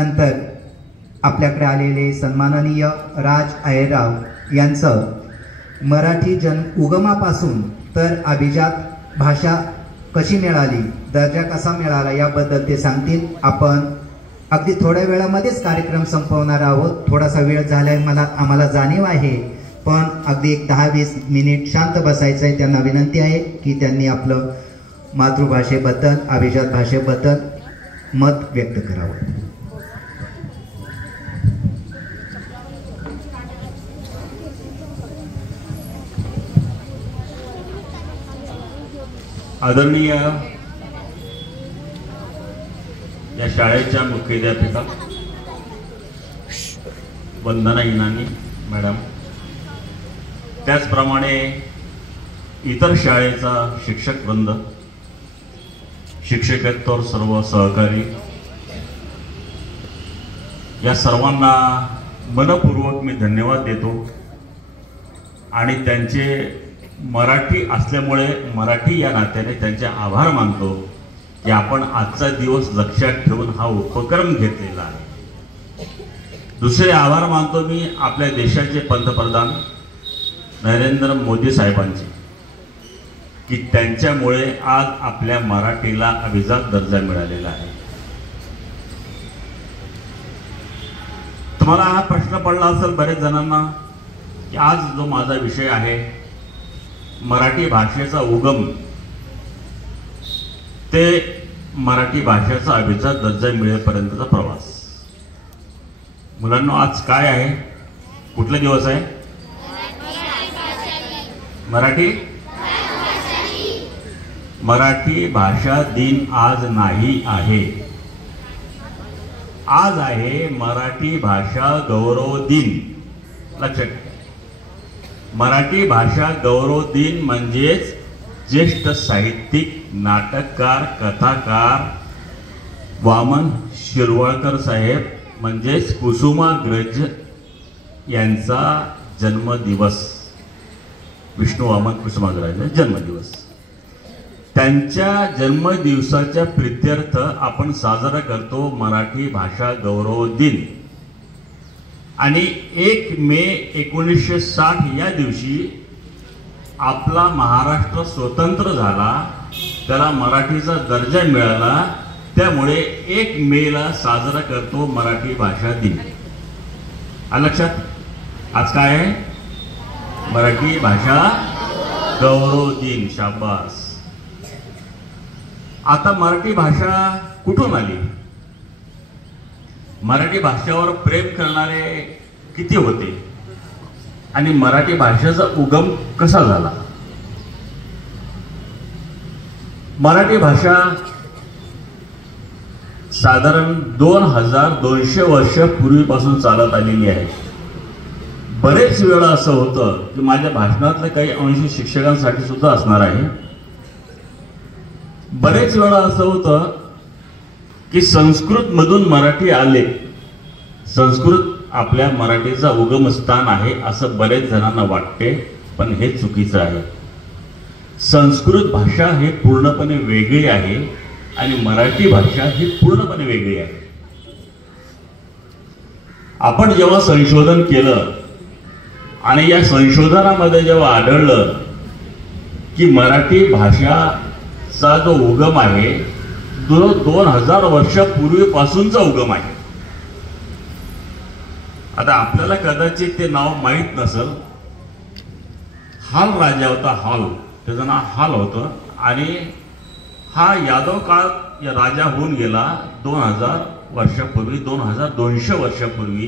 नंतर आपल्याकडे आलेले सन्माननीय राज अहिरराव यांचं मराठी उगमापासून तर अभिजात भाषा कशी मिळाली, दर्जा कसा मिळाला याबद्दल ते सांगतील. आपण अगदी थोड्या वेळामध्येच कार्यक्रम संपवणार आहोत. थोडासा वेळ झालाय आम्हाला जाणीव आहे, पण अगदी एक 10-20 मिनिट शांत बसायचं आहे. त्यांना विनंती आहे की त्यांनी आपलं मातृभाषेबद्दल अभिजात भाषेबद्दल मत व्यक्त करावं. आदरणीय या शाळेच्या मुख्याध्यापिका वंदना इनानी मॅडम, त्याचप्रमाणे इतर शाळेचा शिक्षक वृंद, शिक्षकेतर सर्व सहकारी, या सर्वांना मनपूर्वक मी धन्यवाद देतो आणि त्यांचे मराठी असल्यामुळे मराठी या नात्याने त्यांचे आभार मानतो की आपण आजचा दिवस लक्षात ठेवून हा उपक्रम घेतलेला आहे. दुसरे आभार मानतो मी आपल्या देशाचे पंतप्रधान नरेंद्र मोदी साहेबांचे की त्यांच्यामुळे आज आपल्या मराठीला अभिजात दर्जा मिळालेला आहे. तुम्हाला हा प्रश्न पडला असेल बरेच जणांना की आज जो माझा विषय आहे मराठी भाषेचा उगम ते मराठी भाषेचा अभिजात दर्जा मिळेपर्यंतचा प्रवास. मुलांनो, आज काय आहे? कुठला दिवस आहे? मराठी भाषा दिन आज नाही आहे. आज आहे मराठी भाषा गौरव दिन. लक्षात घ्या, मराठी भाषा गौरव दिन म्हणजेच ज्येष्ठ साहित्यिक, नाटककार, कथाकार वामन शिरवाळकर साहेब म्हणजेच कुसुमाग्रज यांचा जन्मदिवस. विष्णू वामन कुसुमाग्रज जन्मदिवस. त्यांच्या जन्मदिवसाच्या प्रित्यर्थ आपण साजरा करतो मराठी भाषा गौरव दिन. आणि 1 मे 1960 या दिवशी आपला महाराष्ट्र स्वतंत्र झाला, त्याला मराठीचा दर्जा मिळाला. त्यामुळे 1 मेला साजरा करतो मराठी भाषा दिन. लक्षात, आज काय आहे? मराठी भाषा गौरव दिन. शाबास. आता मराठी भाषा कुठून आली? मराठी भाषेवर प्रेम करणारे किती होते आणि मराठी भाषेचा उगम कसा झाला? मराठी भाषा साधारण 2200 वर्षापूर्वीपासून चालत आलेली आहे. बरेच वेळा असं होतं की माझ्या भाषणातले काही अंश शिक्षकांसाठी सुद्धा असणार आहे. बरेच वेळा असं होतं की संस्कृत मधून मराठी आले, संस्कृत आपल्या मराठीचा उगमस्थान आहे असं बरेच जणांना वाटते, पण हे चुकीचं आहे. संस्कृत भाषा ही पूर्णपणे वेगळी आहे आणि मराठी भाषा ही पूर्णपणे वेगळी आहे. आपण जेव्हा संशोधन केलं आणि या संशोधनामध्ये जेव्हा आढळलं की मराठी भाषाचा जो उगम आहे 2000 वर्षापूर्वीपासूनचा उगम आहे. आता आपल्याला कदाचित ते नाव माहीत नसेल. हाल राजा होता, हाल, त्याचं नाव हाल होतं आणि हा यादव काळात राजा होऊन गेला 2000 वर्षापूर्वी, 2200 वर्षापूर्वी.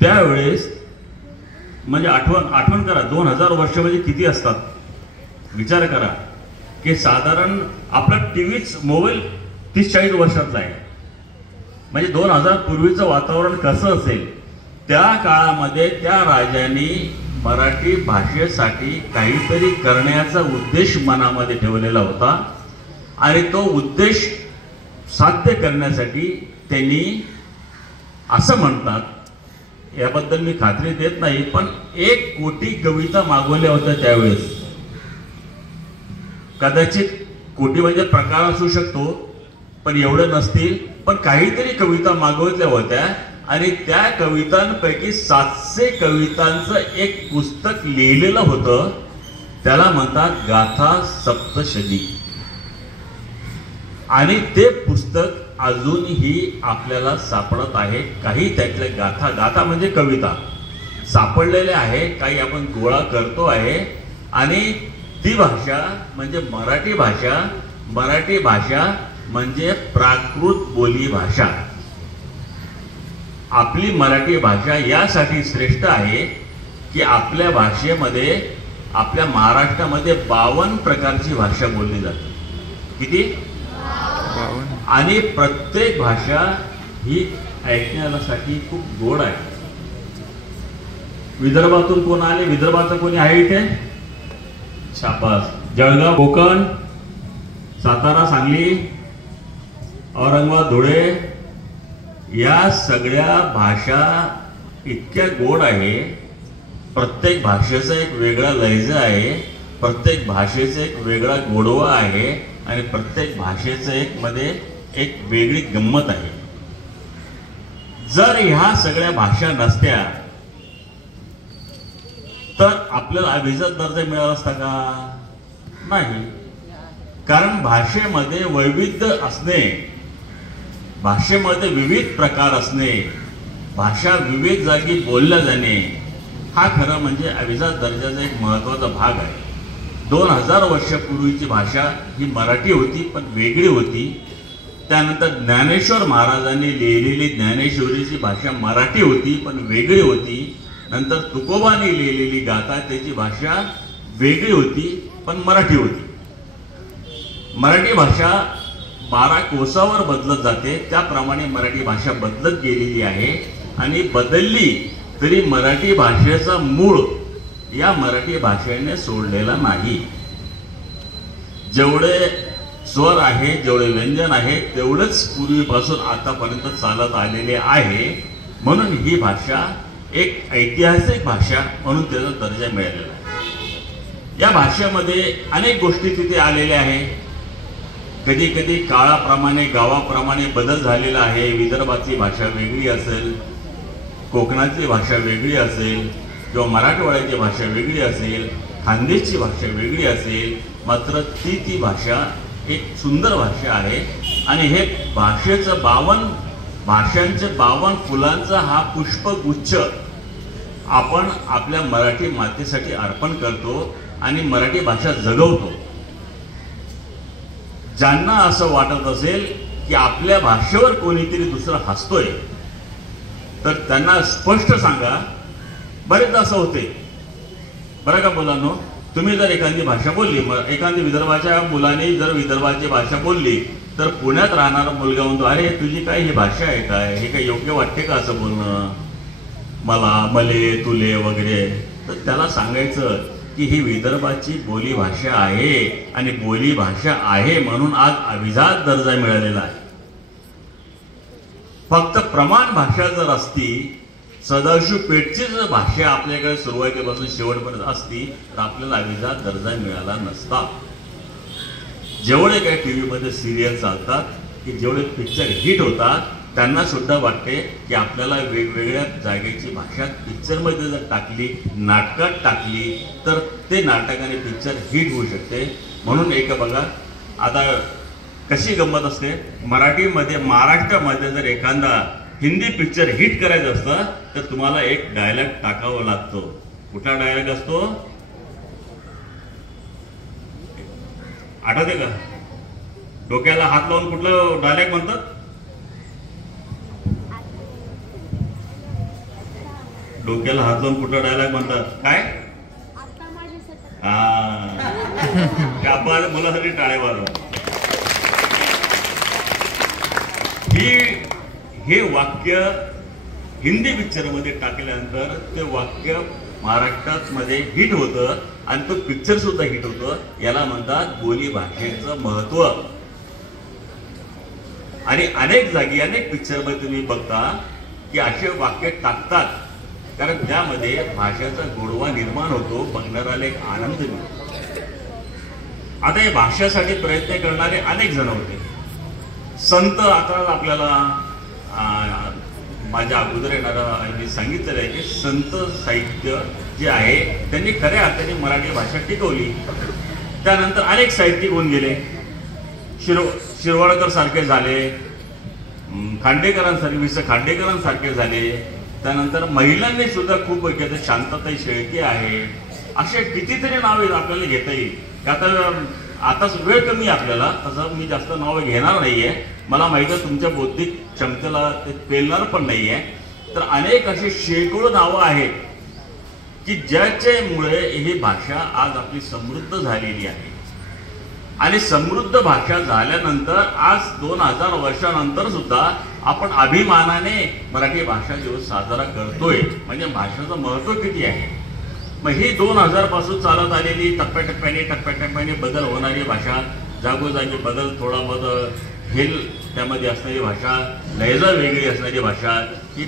त्यावेळेस म्हणजे आठवण करा, 2000 वर्ष म्हणजे किती असतात विचार करा की साधारण आपला टीव्हीच मोबाईल 30-40 वर्षातला आहे. म्हणजे 2000 पूर्वीचं वातावरण कसं असेल? त्या काळामध्ये त्या राजांनी मराठी भाषेसाठी काहीतरी करण्याचा उद्देश मनामध्ये ठेवलेला होता आणि तो उद्देश साध्य करण्यासाठी त्यांनी असं म्हणतात, याबद्दल मी खात्री देत नाही, पण 1 कोटी कविता मागवल्या होत्या त्यावेळेस. कदाचित कोटी म्हणजे प्रकार असू शकतो, पण एवढे नसतील, पण काहीतरी कविता मागवल्या होत्या आणि त्या कवितांपैकी 700 कवितांचं एक पुस्तक लिहिलेलं होतं. त्याला म्हणतात गाथा सप्तशती. आणि ते पुस्तक अजूनही आपल्याला सापडत आहे. काही त्यातल्या गाथा म्हणजे कविता सापडलेले आहे, काही आपण गोळा करतो आहे. आणि ती भाषा म्हणजे मराठी भाषा. मराठी भाषा म्हणजे प्राकृत बोली भाषा. आपली मराठी भाषा यासाठी श्रेष्ठ आहे की आपल्या भाषेमध्ये, आपल्या महाराष्ट्रामध्ये 52 प्रकारची भाषा बोलली जाते. किती? 52. आणि प्रत्येक भाषा ही ऐकण्यासाठी खूप गोड आहे. विदर्भातून कोण आले? विदर्भाचं कोणी आहे इथे? शाबास. जळगाव, कोकण, सातारा, सांगली, औरंगाबाद, धुळे, या सगळ्या भाषा इतक्या गोड आहे. प्रत्येक भाषेचा एक वेगळा लहजा आहे, प्रत्येक भाषेचा एक वेगळा गोडवा आहे आणि प्रत्येक भाषेचं एक मध्ये एक वेगळी गंमत आहे. जर ह्या सगळ्या भाषा नसत्या तर आपल्याला अभिजात दर्जा मिळाला असता का? नाही. कारण भाषेमध्ये वैविध्य असणे, भाषेमध्ये विविध प्रकार असणे, भाषा विविध जागी बोलल्या जाणे हा खरं म्हणजे अभिजात दर्जाचा एक महत्वाचा भाग आहे. 2000 वर्षापूर्वीची भाषा ही मराठी होती पण वेगळी होती. त्यानंतर ज्ञानेश्वर महाराजांनी लिहिलेली ज्ञानेश्वरीची भाषा मराठी होती पण वेगळी होती. नंतर तुकोबांनी लिहिलेली गाथा त्याची भाषा वेगळी होती पण मराठी होती. मराठी भाषा 12 कोसावर बदलत जाते, त्याप्रमाणे मराठी भाषा बदलत गेलेली आहे. आणि बदलली तरी मराठी भाषेचा मूळ या मराठी भाषेने सोडलेला नाही. जेवढे स्वर आहे, जेवढे व्यंजन आहे, तेवढेच पूर्वीपासून आतापर्यंत चालत आलेले आहे. म्हणून ही भाषा एक ऐतिहासिक भाषा म्हणून त्याचा दर्जा मिळालेला आहे. या भाषेमध्ये अनेक गोष्टी तिथे आलेल्या आहे. कधी कधी काळाप्रमाणे, गावाप्रमाणे बदल झालेला आहे. विदर्भाची भाषा वेगळी असेल, कोकणाची भाषा वेगळी असेल, किंवा मराठवाड्याची भाषा वेगळी असेल, खानदेशची भाषा वेगळी असेल. मात्र ती भाषा एक सुंदर भाषा आहे. आणि हे भाषेचं 52 भाषांचे 52 फुलांचा हा पुष्पगुच्छ आपण आपल्या मराठी मातेसाठी अर्पण करतो आणि मराठी भाषा जगवतो. ज्यांना असं वाटत असेल की आपल्या भाषेवर कोणीतरी दुसरं हसतोय तर त्यांना स्पष्ट सांगा. बरेच असं होते बरं का मुलांनो. तुम्ही जर एखादी भाषा बोलली, एखादी विदर्भाच्या मुलाने जर विदर्भाची भाषा बोलली तर पुण्यात राहणारा मुलगा म्हणतो, अरे तुझी काय ही भाषा आहे काय? हे काय योग्य वाटते का असं बोलणं? मला, मले, तुले वगैरे. तर त्याला सांगायचं की ही विदर्भाची बोली भाषा आहे आणि बोली भाषा आहे म्हणून आज अभिजात दर्जा मिळालेला आहे. फक्त प्रमाण भाषा जर असती, सदाशिव पेठची जर भाषा आपल्याकडे सुरुवातीपासून शेवटपर्यंत असती तर आपल्याला अभिजात दर्जा मिळाला नसता. जेवढे काही टीव्ही मध्ये सिरियल चालतात, की जेवढे पिक्चर हिट होतात, त्यांना सुद्धा वाटते की आपल्याला वेगवेगळ्या जागेची भाषा पिक्चर मध्ये जर टाकली, नाटकात टाकली तर ते नाटक आणि पिक्चर हिट होऊ शकते. म्हणून एक बघा आता कशी गंमत असते. मराठीमध्ये, महाराष्ट्रामध्ये जर एखादा हिंदी पिक्चर हिट करायचं असतं तर तुम्हाला एक डायलॉग टाकावा लागतो. कुठला डायलॉग असतो आठवते का? डोक्याला हात लावून कुठलं डायलॉग म्हणतात? डोक्याला हात लावून कुठला डायलॉग म्हणतात? काय? आपण मुलासाठी टाळे वाजवा. हे वाक्य हिंदी पिक्चर मध्ये टाकल्यानंतर ते वाक्य महाराष्ट्रात मध्ये हिट होतं आणि तो पिक्चर सुद्धा हिट होतं. याला म्हणतात बोली भाषेचं महत्व. आणि अनेक जागी, अनेक पिक्चर मध्ये तुम्ही बघता की असे वाक्य टाकतात, कारण त्यामध्ये भाषेचा गोडवा निर्माण होतो, बघणाऱ्याला एक आनंद मिळतो. आता या भाषेसाठी प्रयत्न करणारे अनेक जण होते. संत आता आपल्याला माझ्या अगोदर येणारा सांगितलेलं आहे की संत साहित्य जे आहे त्यांनी खऱ्या अर्थाने मराठी भाषा टिकवली. त्यानंतर अनेक साहित्यिक होऊन गेले. शिरवाडकर सारखे झाले, खांडेकरांसारखे झाले. त्यानंतर महिलांनी सुद्धा खूप शांतताई शेळके आहे. असे कितीतरी नावे आपल्याला घेता येईल. आता वेळ कमी आपल्याला, तसं मी जास्त नावं घेणार नाहीये. मला माहिती आहे तुमच्या बौद्धिक क्षमतेला ते पेलणार पण नाहीये. तर अनेक अशी शेकडो नावं आहेत की ज्याच्यामुळे ही भाषा आज आपली समृद्ध झालेली आहे. आणि समृद्ध भाषा झाल्यानंतर आज 2000 वर्षानंतर सुद्धा आपण अभिमानाने मराठी भाषा दिवस साजरा करतोय. म्हणजे भाषेचं महत्व किती आहे. मग ही 2000 पासून चालत आलेली टप्प्याटप्प्याने बदल होणारी भाषा, जागोजागी बदल, थोडा बदल, हेल त्यामध्ये असणारी भाषा, लहजा वेगळी असणारी भाषा, ही